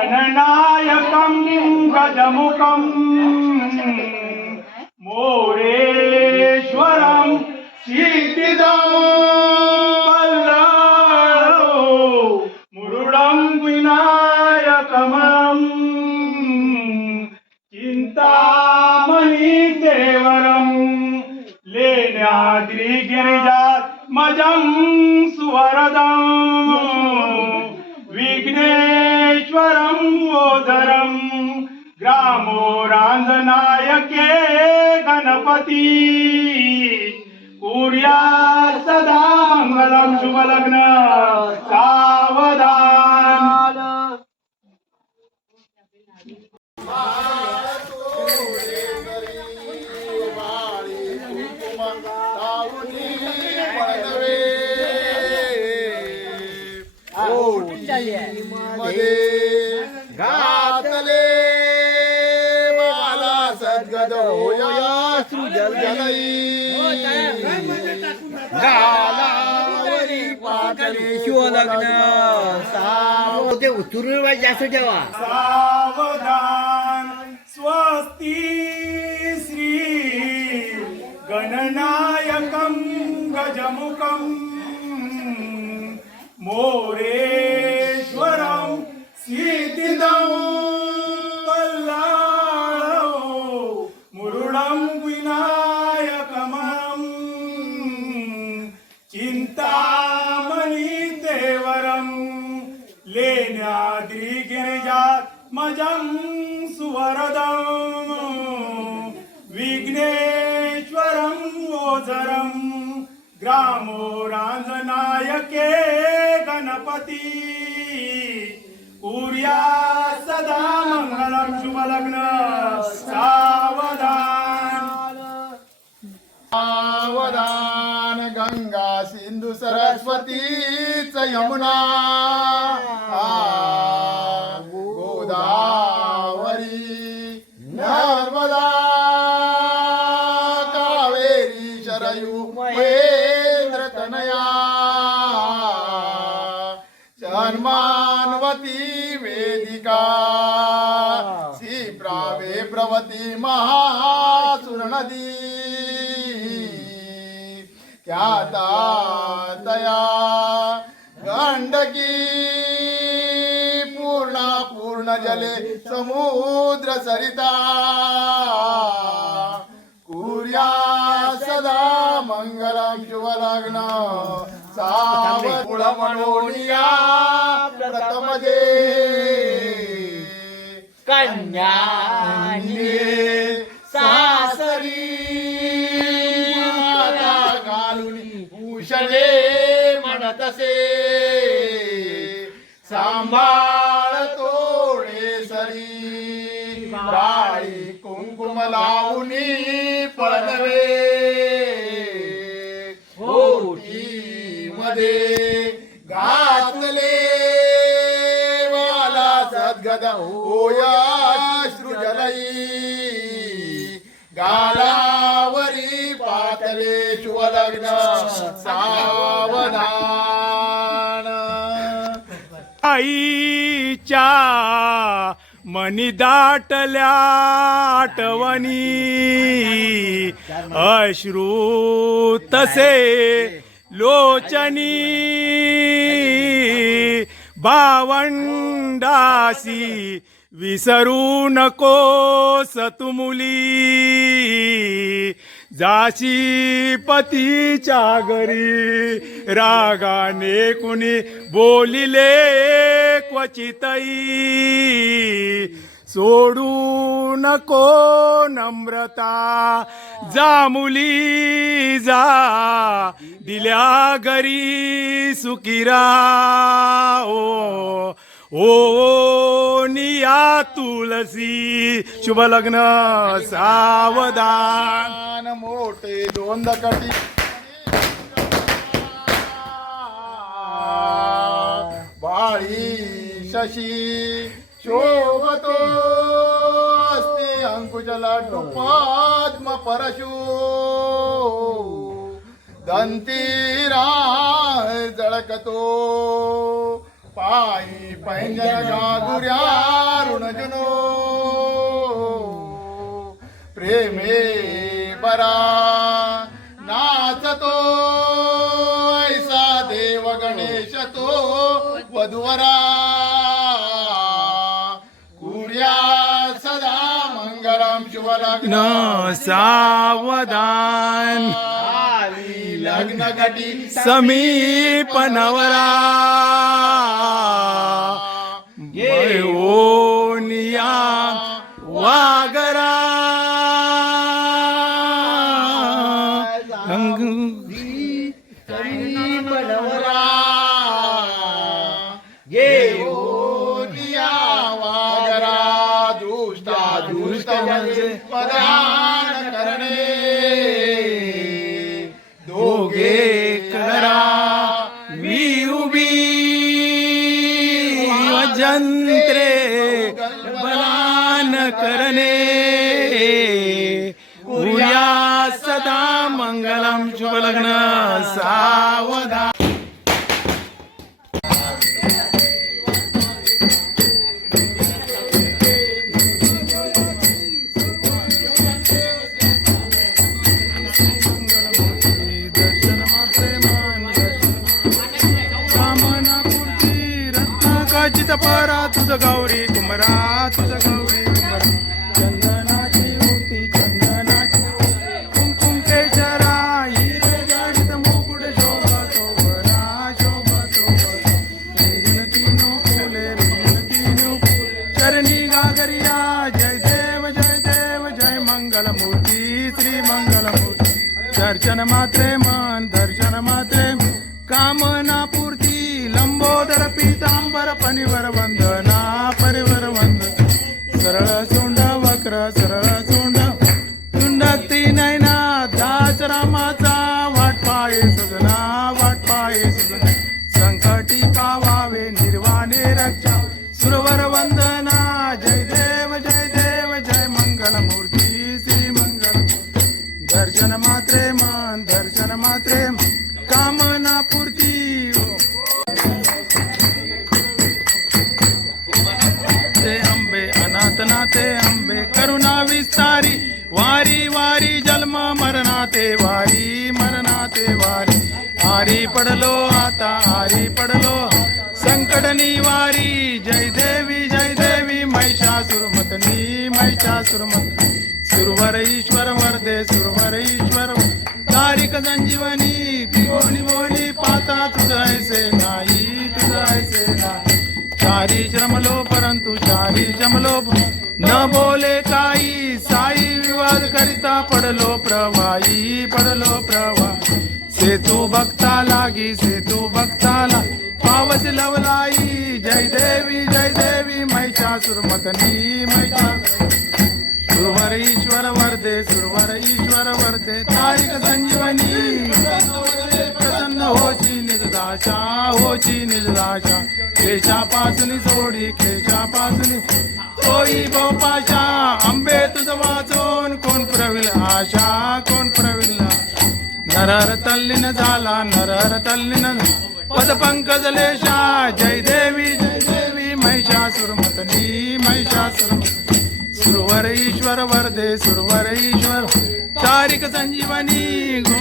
गणनायकं गजमुखं मोरेश्वरं सिद्धिदं ग्रामो रांजनायके गणपती। कुर्या सदा शुभ लग्न सावधान। पाटले शिवलग्न. साव ते उतरून जास्त ठेवा. सावधान. स्वस्ति श्री गणनायकं गजमुखं. मोरेश्वरं लेण्याद्रिगिरिजात् मजं सुवरदं विघ्नेश्वरं ओझरं ग्रामो राजनायके गणपती। उर्या सदा मङ्गलं शुभलग्न। सावधान। सावधान गङ्गा सिन्धु सरस्वती च यमुना। कावेरी शरयू महेंद्र तनया। जन्मानवती वेदिका। प्रावे प्रवती महासुर नदी ख्याता दया गंडकी। पूर्णा पूर्ण जले समुद्र सरिता। मंगलम शुभ लग्न सावळ म्हणूनिया प्रथम दे कन्याने सासरी घालून भूषणे म्हणतसे सांभाळ तोडे सरी बाळी कुंकुम लावूनी पळनवे सद्गद होया सृजलई गालावरी पातले शुभलग्न सावधान। आईच्या मनी दाटल्या आठवणी अश्रू तसे लोचनी। भावंडासी विसरू नको सतुमुली जाशी पतीच्या घरी रागाने कुणी बोलिले क्वचितई सोडू नको नम्रता. जा मुली जा. दिल्या घरी सुकिरा ओ ओ निया तुलसी. शुभ लग्न सावधान मोठे दोन दकाटी बाळी शशी. शोभतो. असते अंकुजला पद्म परशु. दंतीरा जळकतो. पायी पैंजन गागुऱ्या ऋणजुनो. प्रेमे बरा नाचतो. ऐसा देव गणेश तो वधुवरा. लग्न न सावधान. आली. लग्न समीप नवरा. म्हणजे पदान करणे दोघे करा मी उभी वजंत्रे बलान करणे. उया सदा मंगलम शुभ लग्न परा तुझ गौरी कुमरा तुझ गौरी कुमरा चंदनाची होती चंदनाची कुमकुम केशरा हिरे जाडित मुकुट शोभा शोभरा शोभा शोभा. रंजन तीनो फुले रंजन तीनो चरणी गागरिया जय देव जय देव जय मंगल मूर्ती श्री मंगल मूर्ती दर्शन मात्रे da da da मरणाते वारी मरणाते वारी आरी पडलो आता आरी पडलो संकट निवारी जय देवी जय देवी महिषासुरमतनी महिषासुरमत सुरवर ईश्वर वरदे सुरवर ईश्वर तारिक संजीवनी पिओनी बोली पाता तुझ ऐसे नाही तुझ ऐसे नाही चारी श्रमलो परंतु चारी श्रमलो न बोले काही साई विवाद करिता पडलो प्रवाही पडलो प्रवा सेतू भक्ता लागी सेतू भक्ताला. पावस लवलाई जय देवी जय देवी महिषासुरमतनी महिषा सुरवर ईश्वर वरदे सुरवर ईश्वर वरदे तारीख संजीवनी. प्रसन्न होची निर्दाशा होची निर्दाशा. क्लेशापासून सोडी क्लेशापासून होई बोपाशा आंबे नरहर तल्लीन झाला नरहर तल्लीन पद पंकज लेशा जय देवी जय देवी महिषासुरमतनी महिषासुर सुरवर ईश्वर वरदे सुरवर ईश्वर तारिक संजीवनी गो